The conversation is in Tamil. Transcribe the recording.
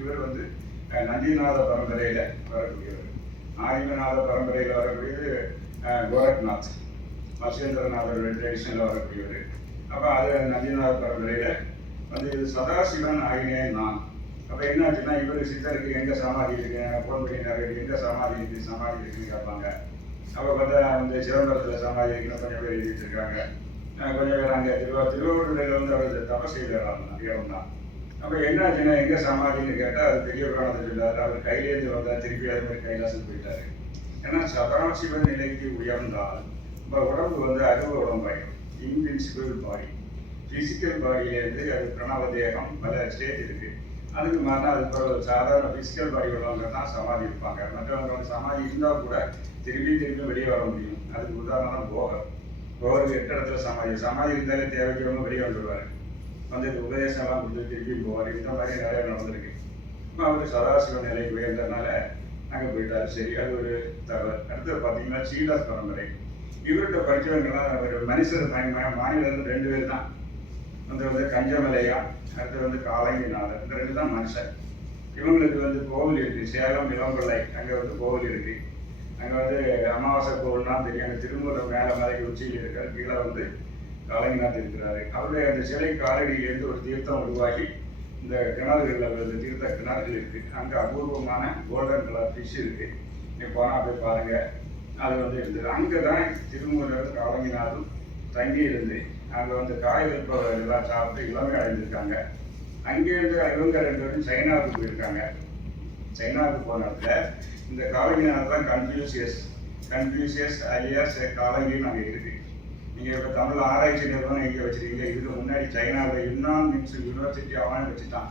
இவர் வந்து நந்திநாத பரம்பரையில் வரக்கூடியவர். ஆதிமநாத பரம்பரையில் வரக்கூடியது கோரக்நாத், மசேந்திரநாதருடைய ட்ரெடிஷனில் வரக்கூடியவர். அப்போ அது நந்திநாத பரம்பரையில் வந்து இது சதாசிவன் ஆகினேன் நான். அப்போ என்ன ஆச்சுன்னா, இவர் சித்தருக்கு எங்கே சமாதி இருக்கு, ஃபோன் பண்ணினாரு, எங்கே சமாதி இருக்குன்னு கேட்பாங்க. அப்போ பார்த்தா வந்து சிதம்பரத்தில் சமாதி இருக்குன்னு கொஞ்சம் பேர் எழுதி வச்சிருக்காங்க. கொஞ்சம் பேர் அங்கே திருவாரூரில் வந்து அவர் தபஸ் செய்கிறார் இடம் தான். அப்போ என்ன ஆச்சுன்னா, எங்கே சமாதின்னு கேட்டால் அது பெரிய புராணத்தை சொல்லார். அவர் கையிலேருந்து வந்தால் திருப்பி அது மாதிரி கைலாசம் போயிட்டாரு. ஏன்னா சதாசிவன் நிலைக்கு உயர்ந்தால் நம்ம உடம்பு வந்து அருவ உடம்பாயிடும். இன்வின்சிபிள் பாடி, ஃபிசிக்கல் பாடியிலேருந்து அது பிரணவ தேகம் பல ஸ்டேஜ் இருக்குது. அதுக்கு மாறினா அது ஒரு சாதாரண ஃபிசிக்கல் பாடி உள்ளவங்க தான் சமாதி இருப்பாங்க. மற்றவங்க வந்து சமாதி இருந்தால் கூட திருப்பி வெளியே வர முடியும். அதுக்கு உதாரணம் போகருக்கு 8 இடத்துல சமாதி இருந்தாலே தேவைக்கிறவங்க வெளியே வந்துடுவார். வந்து உபதேசம்லாம் கொடுத்து திருப்பி போவார். இந்த மாதிரி நிறைய நடந்திருக்கு. இப்போ அவர் சதாசிவ நிலைக்கு உயர்ந்ததுனால அங்கே போயிட்டார். சரி, அது ஒரு தகவல். அடுத்தது பார்த்தீங்கன்னா சீடர் பரம்பரை. இவர்கிட்ட படித்தவங்கலாம் ஒரு மனுஷர் மாநிலத்தில் 2 பேர் தான். வந்து கஞ்சமலையா, அடுத்து வந்து காலங்கிநாதர். இந்த 2 தான் மனுஷன். இவங்களுக்கு வந்து கோவில் இருக்குது. சேலம் இளம்பிள்ளை அங்கே வந்து கோவில் இருக்குது. அங்கே வந்து அமாவாசை கோவில்னா தெரியும். அங்கே திருமூலம் மேலே மலைக்கு உச்சியில் இருக்கார். கீழே வந்து காலங்கிநாத் இருக்கிறாரு. அவருடைய அந்த சிலை காலடியிலேருந்து ஒரு தீர்த்தம் உருவாகி இந்த கிணறுகளில் வந்து தீர்த்த கிணறுகள் இருக்குது. அங்கே அபூர்வமான கோல்டன் கலர் ஃபிஷ் இருக்குது. நீங்கள் போனால் போய் பாருங்கள். அது வந்து இருந்தது. அங்கே தான் திருமூலர் காலங்கிநாதும் தங்கி இருந்து அங்கே வந்து காய்கறி எல்லாம் சாப்பிட்டு இளமை அடைஞ்சிருக்காங்க. அங்கேருந்து இவங்க 2 பேரும் சைனாவுக்கு போயிருக்காங்க. சைனாவுக்கு போன இடத்துல இந்த காலங்கிநாத் தான் கன்ஃபியூசியஸ் அலியாஸ் காலங்கின்னு அங்கே இருக்குது. நீங்கள் இப்போ தமிழ் ஆராய்ச்சி நிறுவனம் எங்கே வச்சுருக்கீங்க? இதுக்கு முன்னாடி சைனாவில் யுன்னான் யூனிவர்சிட்டி அவனே வச்சுட்டான்.